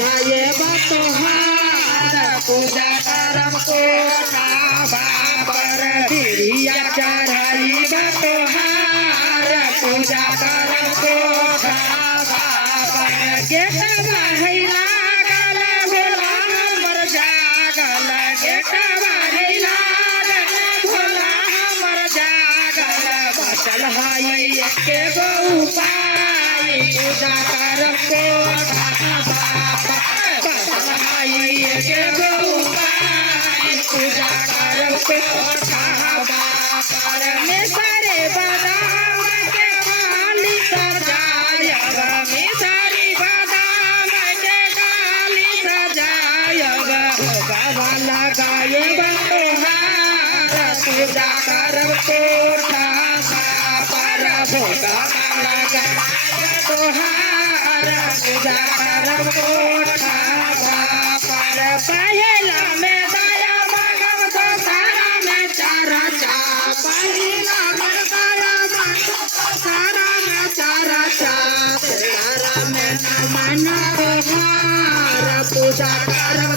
चढ़ाए बतोहार पूजा करम कोठा बापर चिड़िया चढ़ाई बतोहार पूजा करम कोठा बापर गेट बहिला गल भोला हमर जागल गेट बहिला भोला हमर जागल बचल हई के गो उपाय पूजा करम कोठा बापर बचल हई के गो उपाय पूजा करम कोठा बापर में सारे बादाम के डाली सजायब में सारी बादाम के डाली सजायब भोगवा लगायब तोहार पूजा करम कोठा बापर भोगवा लगायब तोहार पूजा करम कोठा बापर पहला में दया मगम दोसरा में चरचा पहिला में दया मगम दोसरा में चरचा तेरा में नमन तोहार पूजा करम